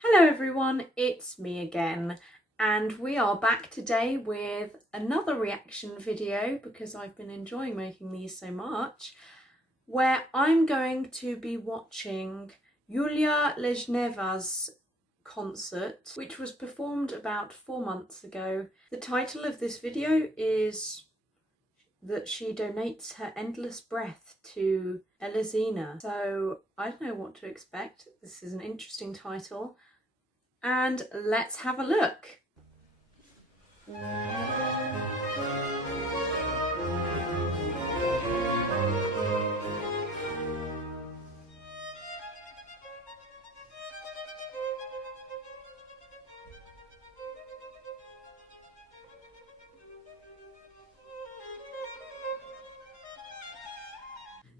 Hello everyone, it's me again, and we are back today with another reaction video because I've been enjoying making these so much, where I'm going to be watching Julia Lezhneva's concert, which was performed about 4 months ago. The title of this video is that she donates her endless breath to Elizina. So I don't know what to expect. This is an interesting title. And let's have a look.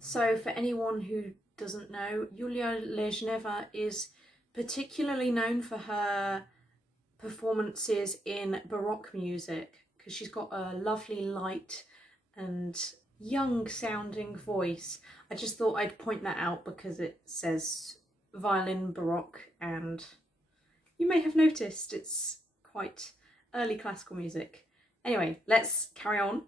So for anyone who doesn't know, Julia Lezhneva is particularly known for her performances in Baroque music because she's got a lovely light and young sounding voice. I just thought I'd point that out because it says violin Baroque and you may have noticed it's quite early classical music. Anyway, let's carry on.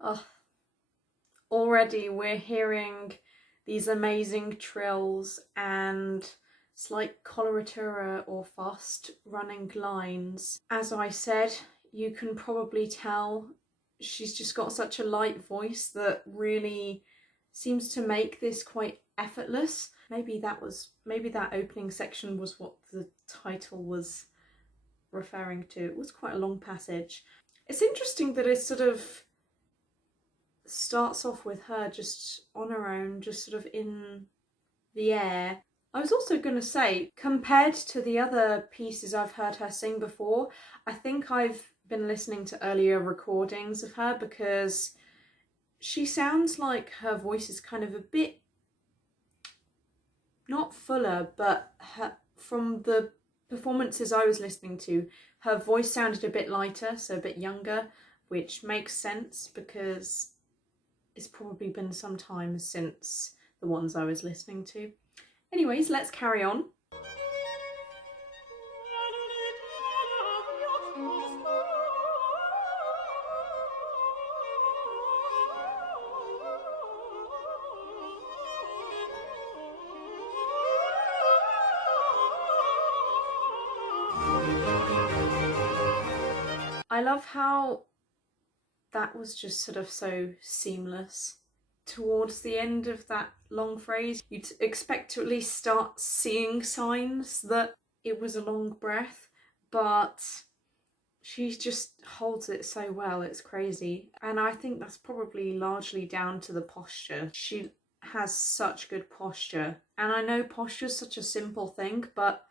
Oh, already we're hearing these amazing trills and slight coloratura or fast running lines. As I said, you can probably tell she's just got such a light voice that really seems to make this quite effortless. Maybe that opening section was what the title was referring to. It was quite a long passage. It's interesting that it sort of starts off with her just on her own, just sort of in the air. I was also going to say, compared to the other pieces I've heard her sing before, I think I've been listening to earlier recordings of her because she sounds like her voice is kind of a bit, not fuller, but from the performances I was listening to, her voice sounded a bit lighter, so a bit younger, which makes sense because it's probably been some time since the ones I was listening to. Anyways, let's carry on. I love how that was just sort of so seamless. Towards the end of that long phrase, you'd expect to at least start seeing signs that it was a long breath, but she just holds it so well, it's crazy. And I think that's probably largely down to the posture. She has such good posture. And I know posture's such a simple thing, but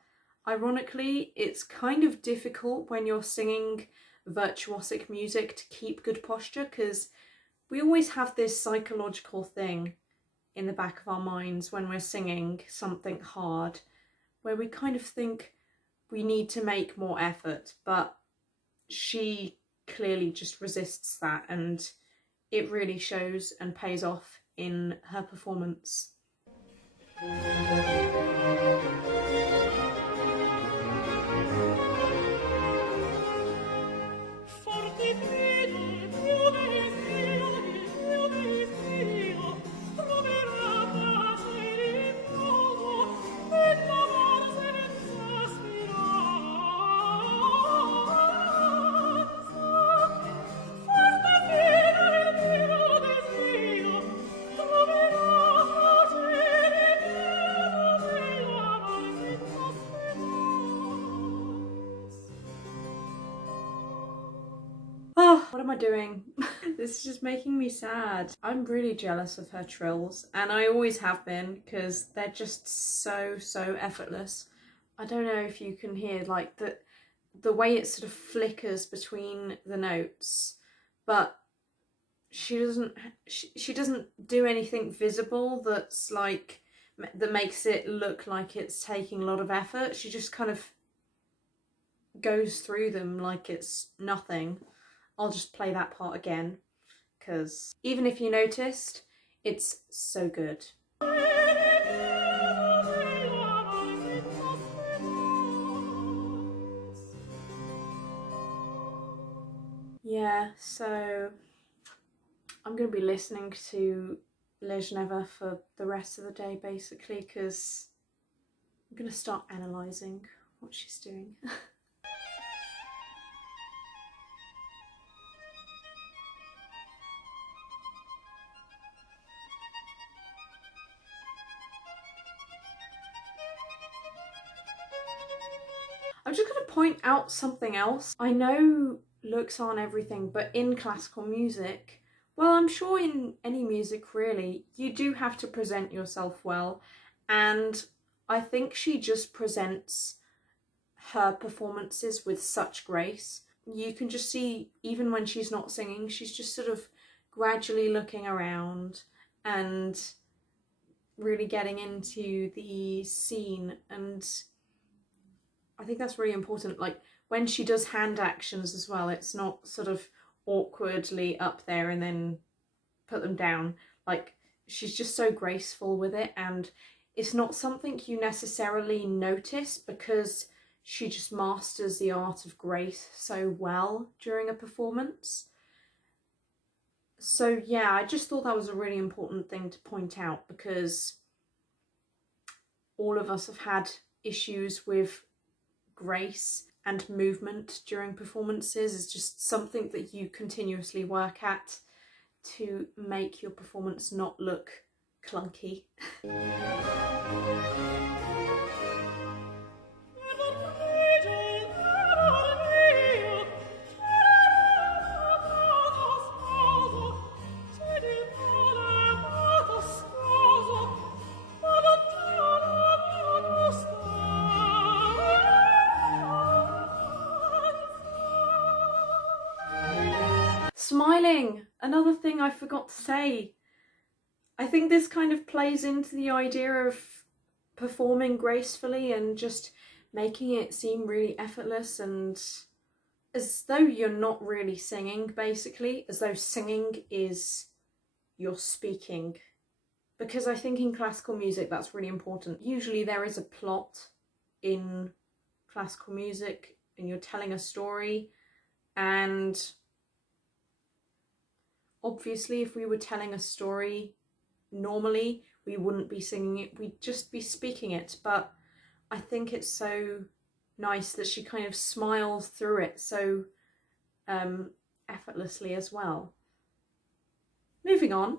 ironically, it's kind of difficult when you're singing virtuosic music to keep good posture, because we always have this psychological thing in the back of our minds when we're singing something hard, where we kind of think we need to make more effort, but she clearly just resists that, and it really shows and pays off in her performance. Oh, what am I doing? This is just making me sad. I'm really jealous of her trills, and I always have been, because they're just so effortless. I don't know if you can hear like the way it sort of flickers between the notes, but she doesn't do anything visible that's like that makes it look like it's taking a lot of effort. She just kind of goes through them like it's nothing. I'll just play that part again, because even if you noticed, it's so good. Yeah, so I'm going to be listening to Lezhneva for the rest of the day, basically, because I'm going to start analysing what she's doing. I'm just going to point out something else. I know looks aren't everything, but in classical music, well, I'm sure in any music really, you do have to present yourself well, and I think she just presents her performances with such grace. You can just see, even when she's not singing, she's just sort of gradually looking around and really getting into the scene, and I think that's really important. Like when she does hand actions as well, it's not sort of awkwardly up there and then put them down. Like she's just so graceful with it, and it's not something you necessarily notice because she just masters the art of grace so well during a performance. So yeah, I just thought that was a really important thing to point out, because all of us have had issues with grace and movement during performances. Is just something that you continuously work at to make your performance not look clunky. Smiling, another thing I forgot to say. I think this kind of plays into the idea of performing gracefully and just making it seem really effortless, and as though you're not really singing, basically, as though singing is your speaking. Because I think in classical music that's really important. Usually there is a plot in classical music and you're telling a story, and obviously if we were telling a story normally we wouldn't be singing it, we'd just be speaking it. But I think it's so nice that she kind of smiles through it so effortlessly as well. Moving on.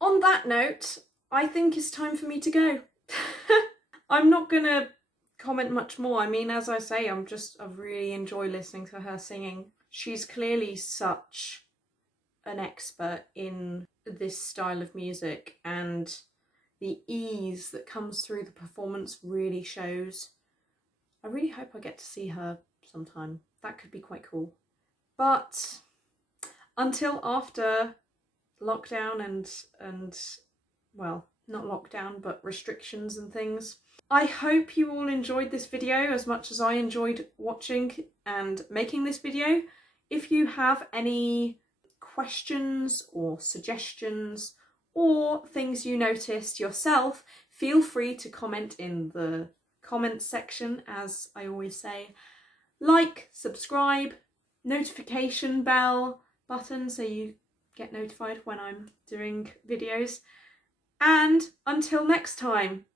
On that note, I think it's time for me to go. I'm not gonna comment much more. I mean, as I say, I really enjoy listening to her singing. She's clearly such an expert in this style of music, and the ease that comes through the performance really shows. I really hope I get to see her sometime. That could be quite cool. But until after lockdown and well, not lockdown, but restrictions and things, I hope you all enjoyed this video as much as I enjoyed watching and making this video. If you have any questions or suggestions or things you noticed yourself, feel free to comment in the comments section, as I always say. Like, subscribe, notification bell button so you get notified when I'm doing videos. And until next time.